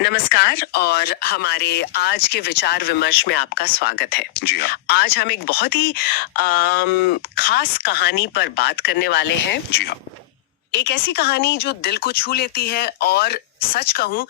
नमस्कार और हमारे आज के विचार विमर्श में आपका स्वागत है। जी हाँ। आज हम एक बहुत ही खास कहानी पर बात करने वाले हैं। जी हाँ। एक ऐसी कहानी जो दिल को छू लेती है और सच कहूं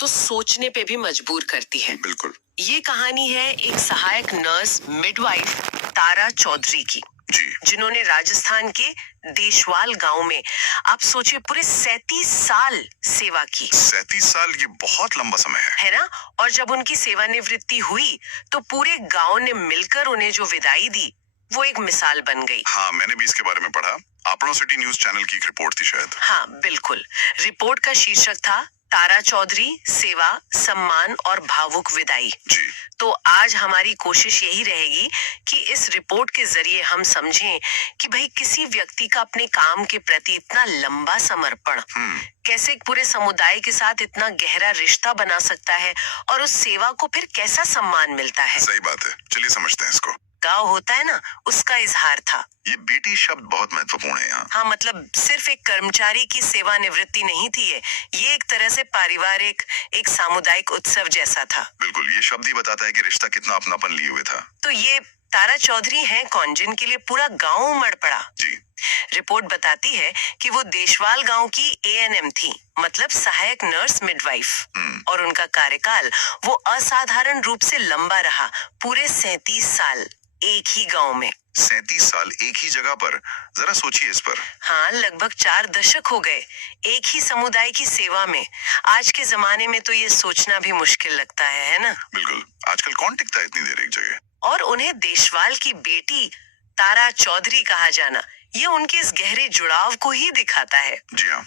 तो सोचने पे भी मजबूर करती है। बिल्कुल। ये कहानी है एक सहायक नर्स मिडवाइफ तारा चौधरी की, जी। जिन्होंने राजस्थान के देशवाल गांव में, आप सोचिए, पूरे 37 साल सेवा की। 37 साल, ये बहुत लंबा समय है ना? और जब उनकी सेवानिवृत्ति हुई तो पूरे गांव ने मिलकर उन्हें जो विदाई दी वो एक मिसाल बन गई। हाँ, मैंने भी इसके बारे में पढ़ा। आपनो सिटी न्यूज चैनल की एक रिपोर्ट थी शायद। हाँ बिल्कुल। रिपोर्ट का शीर्षक था तारा चौधरी, सेवा, सम्मान और भावुक विदाई। जी। तो आज हमारी कोशिश यही रहेगी कि इस रिपोर्ट के जरिए हम समझें कि भाई किसी व्यक्ति का अपने काम के प्रति इतना लंबा समर्पण कैसे एक पूरे समुदाय के साथ इतना गहरा रिश्ता बना सकता है और उस सेवा को फिर कैसा सम्मान मिलता है। सही बात है, चलिए समझते हैं इसको। गाँव होता है ना, उसका इजहार था। ये बेटी शब्द बहुत महत्वपूर्ण है यहाँ। हाँ, मतलब सिर्फ एक कर्मचारी की सेवानिवृत्ति नहीं थी ये एक तरह से पारिवारिक, एक सामुदायिक उत्सव जैसा था। बिल्कुल, ये शब्द ही बताता है कि रिश्ता कितना अपनापन लिए हुए था। तो ये तारा चौधरी हैं कौन, जिनके लिए पूरा गांव उमड़ पड़ा। जी। रिपोर्ट बताती है कि वो देशवाल गांव की एएनएम थी, मतलब सहायक नर्स मिडवाइफ, और उनका कार्यकाल वो असाधारण रूप से लंबा रहा, पूरे 37 साल एक ही गांव में। 37 साल एक ही जगह पर, जरा सोचिए इस पर। हाँ, लगभग 4 दशक हो गए एक ही समुदाय की सेवा में। आज के जमाने में तो ये सोचना भी मुश्किल लगता है ना? बिल्कुल, आजकल कौन टिकता है इतनी देर एक जगह। और उन्हें देशवाल की बेटी तारा चौधरी कहा जाना, ये उनके इस गहरे जुड़ाव को ही दिखाता है। जी हाँ,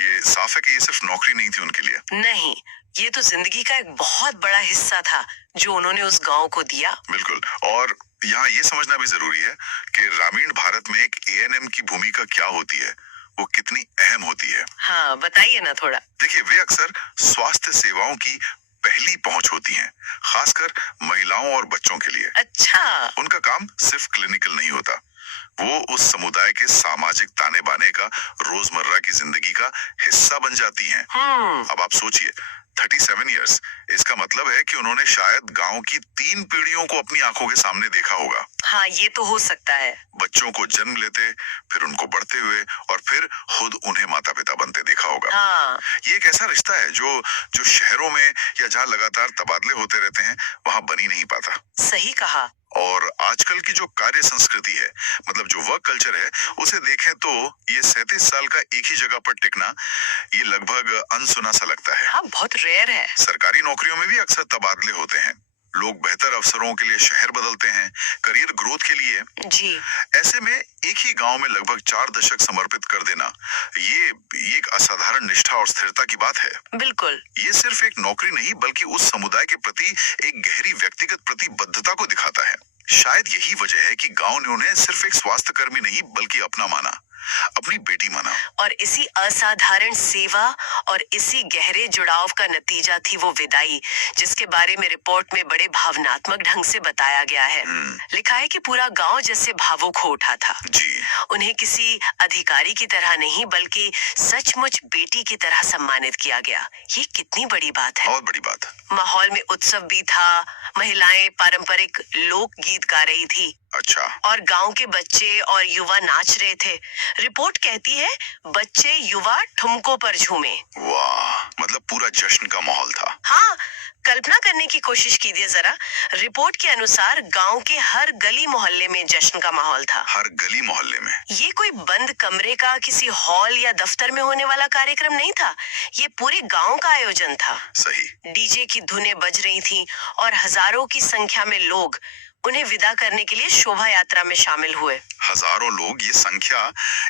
ये साफ है कि ये सिर्फ नौकरी नहीं थी उनके लिए। नहीं, ये तो जिंदगी का एक बहुत बड़ा हिस्सा था जो उन्होंने उस गांव को दिया। बिल्कुल, और यहाँ ये समझना भी जरूरी है कि ग्रामीण भारत में एक एएनएम की भूमिका क्या होती है, वो कितनी अहम होती है। हाँ, बताइए ना थोड़ा। देखिए, वे अक्सर स्वास्थ्य सेवाओं की पहली पहुंच होती हैं, खासकर महिलाओं और बच्चों के लिए। अच्छा। उनका काम सिर्फ क्लिनिकल नहीं होता, वो उस समुदाय के सामाजिक ताने बाने का, रोजमर्रा की जिंदगी का हिस्सा बन जाती हैं। अब आप सोचिए, 37 इयर्स, इसका मतलब है कि उन्होंने शायद गांव की 3 पीढ़ियों को अपनी आंखों के सामने देखा होगा। हाँ, ये तो हो सकता है। बच्चों को जन्म लेते, फिर उनको बढ़ते हुए, और फिर खुद उन्हें माता पिता बनते देखा होगा। हाँ। ये एक ऐसा रिश्ता है जो शहरों में या जहाँ लगातार तबादले होते रहते हैं वहां बन ही नहीं पाता। सही कहा। और आजकल की जो कार्य संस्कृति है, मतलब जो वर्क कल्चर है, उसे देखें तो ये 37 साल का एक ही जगह पर टिकना, ये लगभग अनसुना सा लगता है। हाँ, बहुत रेयर है। सरकारी नौकरियों में भी अक्सर तबादले होते हैं, लोग बेहतर अवसरों के लिए शहर बदलते हैं, करियर ग्रोथ के लिए। जी। ऐसे में एक ही गांव में लगभग 4 दशक समर्पित कर देना, ये एक असाधारण निष्ठा और स्थिरता की बात है। बिल्कुल। ये सिर्फ एक नौकरी नहीं, बल्कि उस समुदाय के प्रति एक गहरी व्यक्तिगत प्रतिबद्धता को दिखाता है। शायद यही वजह है कि गांव ने उन्हें सिर्फ एक स्वास्थ्य कर्मी नहीं, बल्कि अपना माना, अपनी बेटी माना। और इसी असाधारण सेवा और इसी गहरे जुड़ाव का नतीजा थी वो विदाई, जिसके बारे में रिपोर्ट में बड़े भावनात्मक ढंग से बताया गया है। लिखा है कि पूरा गांव जैसे भावुक हो उठा था। जी। उन्हें किसी अधिकारी की तरह नहीं, बल्कि सचमुच बेटी की तरह सम्मानित किया गया। ये कितनी बड़ी बात है। बहुत बड़ी बात। माहौल में उत्सव भी था, महिलाएं पारंपरिक लोक गीत गा रही थी। अच्छा। और गांव के बच्चे और युवा नाच रहे थे। रिपोर्ट कहती है बच्चे युवा ठुमकों पर झूमे। वाह, मतलब पूरा जश्न का माहौल था। हाँ, कल्पना करने की कोशिश कीजिए जरा। रिपोर्ट के अनुसार गांव के हर गली मोहल्ले में जश्न का माहौल था। हर गली मोहल्ले में? ये कोई बंद कमरे का किसी हॉल या दफ्तर में होने वाला कार्यक्रम नहीं था, ये पूरे गांव का आयोजन था। सही। डीजे की धुनें बज रही थी और हजारों की संख्या में लोग उन्हें विदा करने के लिए शोभा यात्रा में शामिल हुए। हजारों लोग, ये संख्या,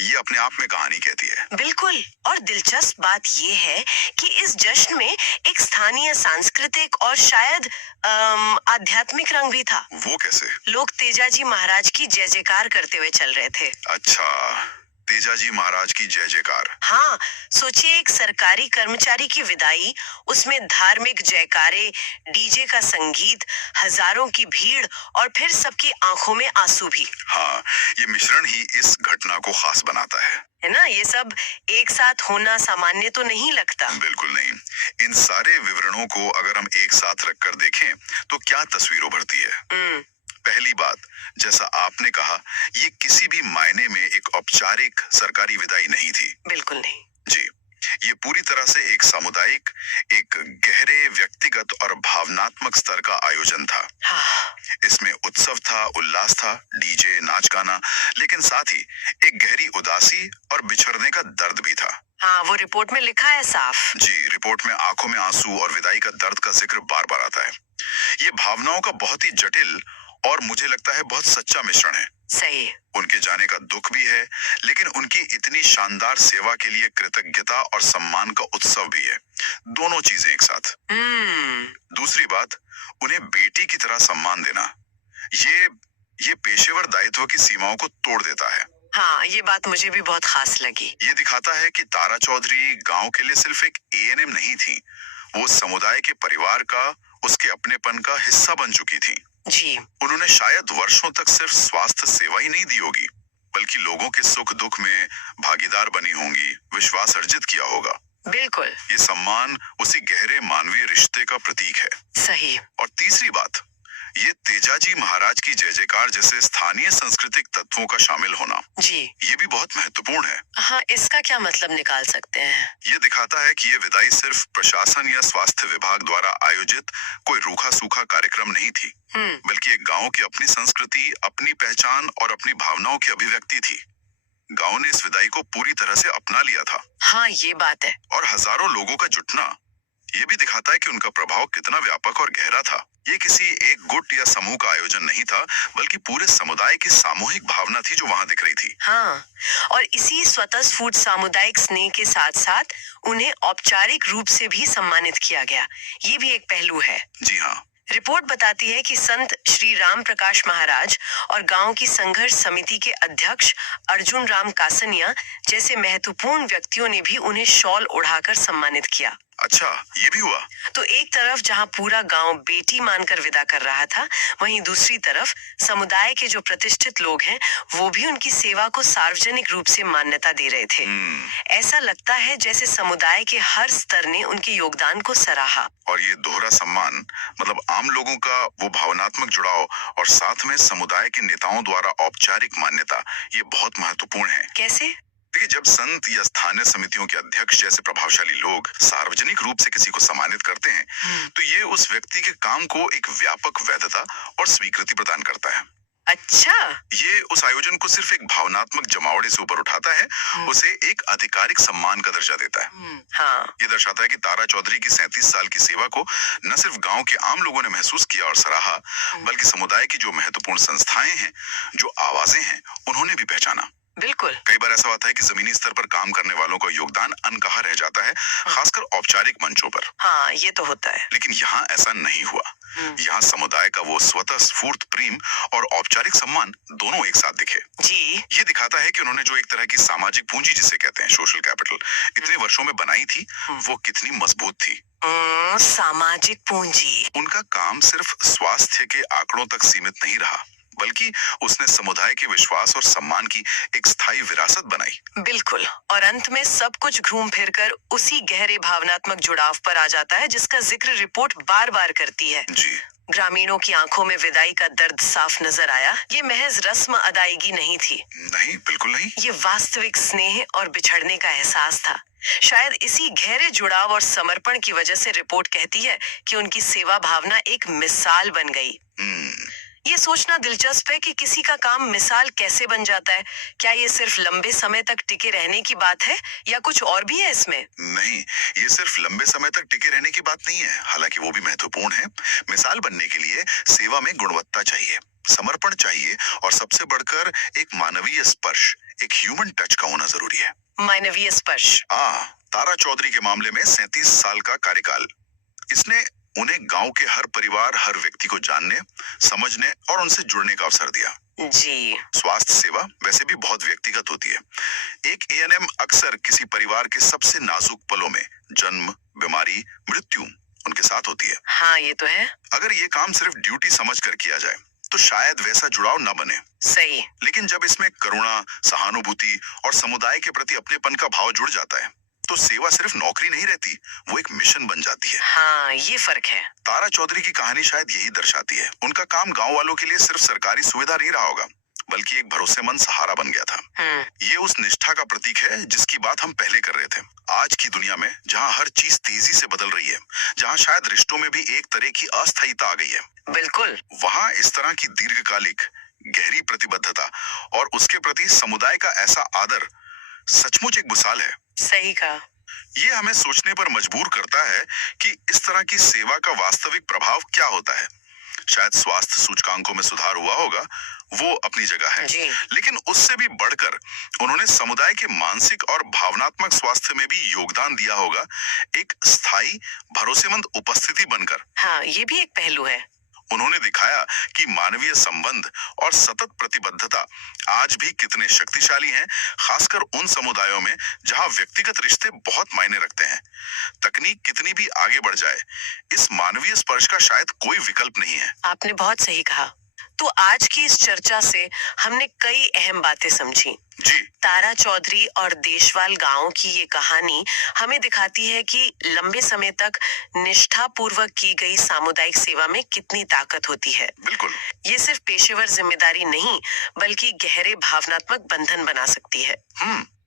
ये अपने आप में कहानी कहती है। बिल्कुल। और दिलचस्प बात ये है कि इस जश्न में एक स्थानीय सांस्कृतिक और शायद आध्यात्मिक रंग भी था। वो कैसे? लोग तेजाजी महाराज की जय जयकार करते हुए चल रहे थे। अच्छा, तेजाजी महाराज की जय जयकार। हाँ, सोचिए एक सरकारी कर्मचारी की विदाई, उसमें धार्मिक जयकारे, डीजे का संगीत, हजारों की भीड़ और फिर सबकी आंखों में आंसू भी। हाँ, ये मिश्रण ही इस घटना को खास बनाता है ना? ये सब एक साथ होना सामान्य तो नहीं लगता। बिल्कुल नहीं। इन सारे विवरणों को अगर हम एक साथ रखकर देखें तो क्या तस्वीर उभरती है? पहली बात, जैसा आपने कहा, ये किसी भी मायने में एक औपचारिक सरकारी विदाई नहीं थी। बिल्कुल नहीं। जी, ये पूरी तरह से एक सामुदायिक, एक गहरे व्यक्तिगत और भावनात्मक स्तर का आयोजन था। हाँ। इसमें उत्सव था, उल्लास था, डीजे, नाच गाना, लेकिन साथ ही एक गहरी उदासी और बिछड़ने का दर्द भी था। हाँ, वो रिपोर्ट में लिखा है साफ। जी, रिपोर्ट में आंखों में आंसू और विदाई का दर्द का जिक्र बार बार आता है। ये भावनाओं का बहुत ही जटिल और मुझे लगता है बहुत सच्चा मिश्रण है। सही। उनके जाने का दुख भी है, लेकिन उनकी इतनी शानदार सेवा के लिए कृतज्ञता और सम्मान का उत्सव भी है। दोनों चीजें एक साथ। दूसरी बात, उन्हें बेटी की तरह सम्मान देना, ये पेशेवर दायित्व की सीमाओं को तोड़ देता है। हाँ, ये बात मुझे भी बहुत खास लगी। ये दिखाता है कि तारा चौधरी गांव के लिए सिर्फ एक एएनएम नहीं थी, वो समुदाय के परिवार का, उसके अपनेपन का हिस्सा बन चुकी थी। जी। उन्होंने शायद वर्षों तक सिर्फ स्वास्थ्य सेवा ही नहीं दी होगी, बल्कि लोगों के सुख दुख में भागीदार बनी होंगी, विश्वास अर्जित किया होगा। बिल्कुल। ये सम्मान उसी गहरे मानवीय रिश्ते का प्रतीक है। सही। और तीसरी बात, ये तेजाजी महाराज की जय जयकार जैसे स्थानीय सांस्कृतिक तत्वों का शामिल होना, जी, ये भी बहुत महत्वपूर्ण है। हाँ, इसका क्या मतलब निकाल सकते हैं? ये दिखाता है कि ये विदाई सिर्फ प्रशासन या स्वास्थ्य विभाग द्वारा आयोजित कोई रूखा सूखा कार्यक्रम नहीं थी, बल्कि एक गांव की अपनी संस्कृति, अपनी पहचान और अपनी भावनाओं की अभिव्यक्ति थी। गांव ने इस विदाई को पूरी तरह से अपना लिया था। हाँ, ये बात है। और हजारों लोगों का जुटना ये भी दिखाता है कि उनका प्रभाव कितना व्यापक और गहरा था। ये किसी एक गुट या समूह का आयोजन नहीं था, बल्कि पूरे समुदाय की सामूहिक भावना थी जो वहां दिख रही थी। हाँ, और इसी स्वतःस्फूर्त सामुदायिक स्नेह के साथ साथ उन्हें औपचारिक रूप से भी सम्मानित किया गया। ये भी एक पहलू है। जी हाँ। रिपोर्ट बताती है कि संत श्री राम प्रकाश महाराज और गांव की संघर्ष समिति के अध्यक्ष अर्जुन राम कासनिया जैसे महत्वपूर्ण व्यक्तियों ने भी उन्हें शॉल उड़ाकर सम्मानित किया। अच्छा, ये भी हुआ? तो एक तरफ जहां पूरा गांव बेटी मानकर विदा कर रहा था, वहीं दूसरी तरफ समुदाय के जो प्रतिष्ठित लोग हैं, वो भी उनकी सेवा को सार्वजनिक रूप से मान्यता दे रहे थे। ऐसा लगता है जैसे समुदाय के हर स्तर ने उनके योगदान को सराहा। और ये दोहरा सम्मान, मतलब आम लोगों का वो भावनात्मक जुड़ाव और साथ में समुदाय के नेताओं द्वारा औपचारिक मान्यता, ये बहुत महत्वपूर्ण है। कैसे? देखिए, जब संत या स्थानीय समितियों के अध्यक्ष जैसे प्रभावशाली लोग सार्वजनिक रूप से किसी को सम्मानित करते हैं, तो ये उस व्यक्ति के काम को एक व्यापक वैधता और स्वीकृति प्रदान करता है। अच्छा। ये उस आयोजन को सिर्फ एक भावनात्मक जमावड़े से ऊपर उठाता है, उसे एक आधिकारिक सम्मान का दर्जा देता है। हाँ। ये दर्शाता है कि तारा चौधरी की 37 साल की सेवा को न सिर्फ गांव के आम लोगों ने महसूस किया और सराहा, बल्कि समुदाय की जो महत्वपूर्ण संस्थाएं हैं, जो आवाजें हैं, उन्होंने भी पहचाना। बिल्कुल। कई बार ऐसा होता है कि जमीनी स्तर पर काम करने वालों का योगदान अनकहा रह जाता है, खासकर औपचारिक मंचों पर। हाँ, ये तो होता है। लेकिन यहाँ ऐसा नहीं हुआ। यहाँ समुदाय का वो स्वतः स्फूर्त प्रेम और औपचारिक सम्मान दोनों एक साथ दिखे। जी। ये दिखाता है कि उन्होंने जो एक तरह की सामाजिक पूंजी जिसे कहते हैं, सोशल कैपिटल, इतने वर्षों में बनाई थी, वो कितनी मजबूत थी। सामाजिक पूंजी। उनका काम सिर्फ स्वास्थ्य के आंकड़ों तक सीमित नहीं रहा, बल्कि उसने समुदाय के विश्वास और सम्मान की एक स्थायी विरासत बनाई। बिल्कुल। और अंत में सब कुछ घूम फिर कर उसी गहरे भावनात्मक जुड़ाव पर आ जाता है जिसका जिक्र रिपोर्ट बार बार करती है। जी। ग्रामीणों की आंखों में विदाई का दर्द साफ नजर आया। ये महज रस्म अदायगी नहीं थी। नहीं, बिल्कुल नहीं। ये वास्तविक स्नेह और बिछड़ने का एहसास था। शायद इसी गहरे जुड़ाव और समर्पण की वजह से रिपोर्ट कहती है कि उनकी सेवा भावना एक मिसाल बन गई। ये सोचना दिलचस्प है कि किसी का काम मिसाल कैसे बन जाता है। क्या ये सिर्फ लंबे समय तक टिके रहने की बात है या कुछ और भी है इसमें? नहीं, ये सिर्फ लंबे समय तक टिके रहने की बात नहीं है, हालांकि वो भी महत्वपूर्ण है। मिसाल बनने के लिए सेवा में गुणवत्ता चाहिए, समर्पण चाहिए और सबसे बढ़कर एक मानवीय स्पर्श, एक ह्यूमन टच का होना जरूरी है। मानवीय स्पर्श। तारा चौधरी के मामले में 37 साल का कार्यकाल, इसने उन्हें गांव के हर परिवार, हर व्यक्ति को जानने, समझने और उनसे जुड़ने का अवसर दिया। जी। स्वास्थ्य सेवा वैसे भी बहुत व्यक्तिगत होती है। एक एएनएम अक्सर किसी परिवार के सबसे नाजुक पलों में, जन्म, बीमारी, मृत्यु, उनके साथ होती है। हाँ, ये तो है। अगर ये काम सिर्फ ड्यूटी समझकर किया जाए तो शायद वैसा जुड़ाव न बने। सही। लेकिन जब इसमें करुणा, सहानुभूति और समुदाय के प्रति अपनेपन का भाव जुड़ जाता है तो सेवा सिर्फ नौकरी नहीं रहती, वो एक मिशन बन जाती है। हाँ, ये फर्क है। तारा चौधरी की कहानी शायद यही दर्शाती है। उनका काम गांव वालों के लिए सिर्फ सरकारी सुविधा नहीं रहा होगा, बल्कि एक भरोसेमंद सहारा बन गया था। ये उस निष्ठा का प्रतीक है जिसकी बात हम पहले कर रहे थे। आज की दुनिया में जहाँ हर चीज तेजी से बदल रही है, जहाँ शायद रिश्तों में भी एक तरह की अस्थायीता आ गई है, बिल्कुल, वहाँ इस तरह की दीर्घकालिक गहरी प्रतिबद्धता और उसके प्रति समुदाय का ऐसा आदर सचमुच एक मिसाल है। सही कहा। ये हमें सोचने पर मजबूर करता है कि इस तरह की सेवा का वास्तविक प्रभाव क्या होता है। शायद स्वास्थ्य सूचकांकों में सुधार हुआ होगा, वो अपनी जगह है, लेकिन उससे भी बढ़कर उन्होंने समुदाय के मानसिक और भावनात्मक स्वास्थ्य में भी योगदान दिया होगा, एक स्थायी भरोसेमंद उपस्थिति बनकर। हाँ, ये भी एक पहलू है। उन्होंने दिखाया कि मानवीय संबंध और सतत प्रतिबद्धता आज भी कितने शक्तिशाली हैं, खासकर उन समुदायों में जहां व्यक्तिगत रिश्ते बहुत मायने रखते हैं। तकनीक कितनी भी आगे बढ़ जाए, इस मानवीय स्पर्श का शायद कोई विकल्प नहीं है। आपने बहुत सही कहा। तो आज की इस चर्चा से हमने कई अहम बातें समझी। जी। तारा चौधरी और देशवाल गांव की ये कहानी हमें दिखाती है कि लंबे समय तक निष्ठा पूर्वक की गई सामुदायिक सेवा में कितनी ताकत होती है। बिल्कुल। ये सिर्फ पेशेवर जिम्मेदारी नहीं, बल्कि गहरे भावनात्मक बंधन बना सकती है।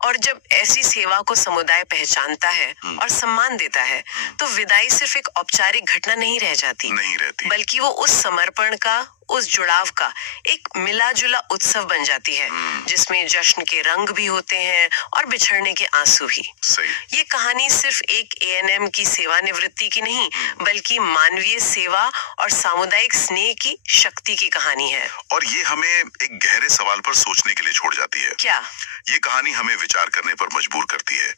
और जब ऐसी सेवा को समुदाय पहचानता है और सम्मान देता है, तो विदाई सिर्फ एक औपचारिक घटना नहीं रह जाती, बल्कि वो उस समर्पण का, उस जुड़ाव का एक मिला जुला उत्सव बन जाती है, जिसमें जश्न के रंग भी होते हैं और बिछड़ने के आंसू भी। सही। ये कहानी सिर्फ एक एएनएम की सेवानिवृत्ति की नहीं, बल्कि मानवीय सेवा और सामुदायिक स्नेह की शक्ति की कहानी है। और ये हमें एक गहरे सवाल पर सोचने के लिए छोड़ जाती है। क्या? ये कहानी हमें विचार करने पर मजबूर करती है।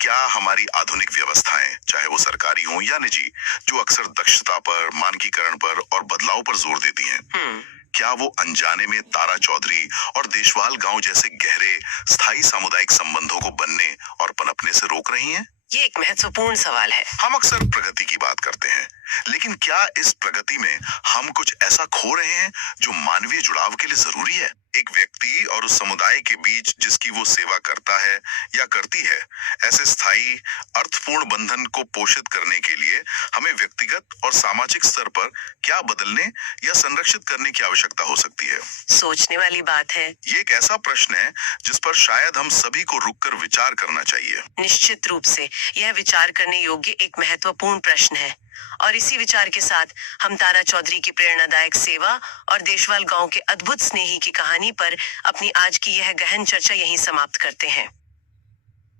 क्या हमारी आधुनिक व्यवस्थाएं, चाहे वो सरकारी हो या निजी, जो अक्सर दक्षता पर, मानकीकरण पर और बदलाव पर जोर देती हैं, क्या वो अनजाने में तारा चौधरी और देशवाल गांव जैसे गहरे, स्थायी सामुदायिक संबंधों को बनने और पनपने से रोक रही हैं? ये एक महत्वपूर्ण सवाल है। हम अक्सर प्रगति की बात करते हैं, लेकिन क्या इस प्रगति में हम कुछ ऐसा खो रहे हैं जो मानवीय जुड़ाव के लिए जरूरी है? एक व्यक्ति और उस समुदाय के बीच जिसकी वो सेवा करता है या करती है, ऐसे स्थायी अर्थपूर्ण बंधन को पोषित करने के लिए हमें व्यक्तिगत और सामाजिक स्तर पर क्या बदलने या संरक्षित करने की आवश्यकता हो सकती है? सोचने वाली बात है। ये एक ऐसा प्रश्न है जिस पर शायद हम सभी को रुककर विचार करना चाहिए। निश्चित रूप से यह विचार करने योग्य एक महत्वपूर्ण प्रश्न है। और इसी विचार के साथ हम तारा चौधरी की प्रेरणादायक सेवा और देशवाल गांव के अद्भुत स्नेही की कहानी पर अपनी आज की यह गहन चर्चा यहीं समाप्त करते हैं।